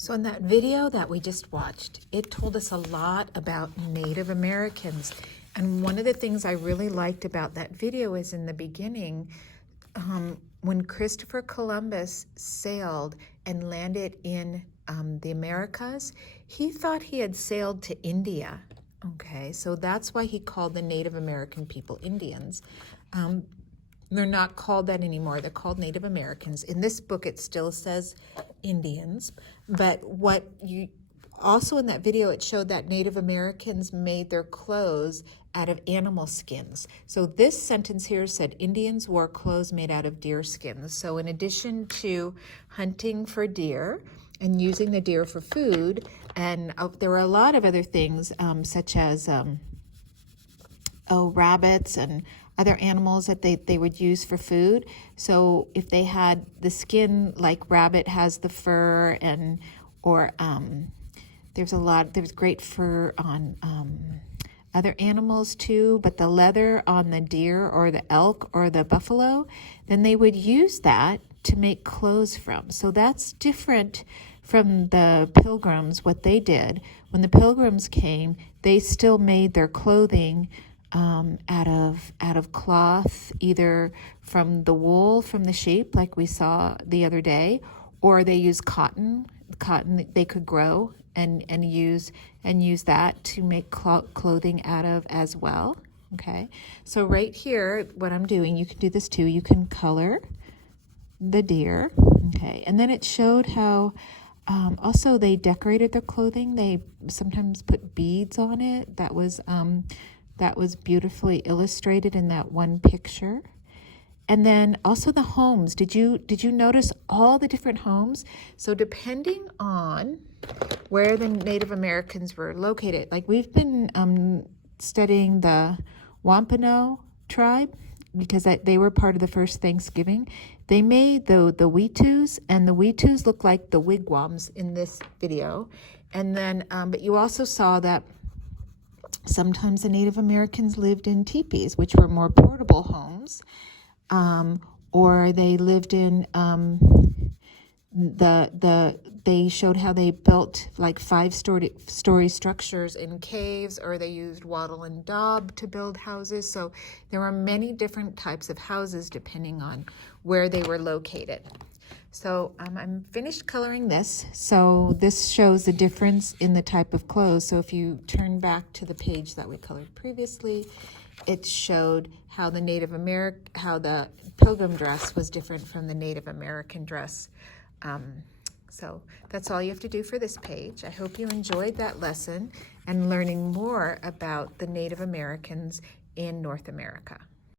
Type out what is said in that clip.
So in that video that we just watched, it told us a lot about Native Americans. And one of the things I really liked about that video is in the beginning, when Christopher Columbus sailed and landed in the Americas, he thought he had sailed to India. Okay, so that's why he called the Native American people Indians. They're not called that anymore. They're called Native Americans. In this book, it still says Indians. But also in that video, it showed that Native Americans made their clothes out of animal skins. So this sentence here said Indians wore clothes made out of deer skins. So in addition to hunting for deer and using the deer for food, and there were a lot of other things such as rabbits and other animals that they would use for food. So if they had the skin, like rabbit has the fur, there's great fur on other animals too, but the leather on the deer or the elk or the buffalo, then they would use that to make clothes from. So that's different from the Pilgrims, what they did. When the Pilgrims came, they still made their clothing out of cloth, either from the wool from the sheep, like we saw the other day, or they use cotton that they could grow and use that to make clothing out of as well. Okay, so right here, what I'm doing, you can do this too. You can color the deer. Okay, and then it showed how also they decorated their clothing. They sometimes put beads on it. That was beautifully illustrated in that one picture. And then also the homes. Did you notice all the different homes? So depending on where the Native Americans were located, like we've been studying the Wampano tribe because they were part of the first Thanksgiving. They made the Wetus, and the Wetus look like the wigwams in this video. And then, but you also saw that sometimes the Native Americans lived in teepees, which were more portable homes, or they lived in they showed how they built like 5-story structures in caves, or they used wattle and daub to build houses. So there were many different types of houses depending on where they were located. So I'm finished coloring this. So this shows the difference in the type of clothes. So if you turn back to the page that we colored previously, it showed how how the Pilgrim dress was different from the Native American dress. So that's all you have to do for this page. I hope you enjoyed that lesson and learning more about the Native Americans in North America.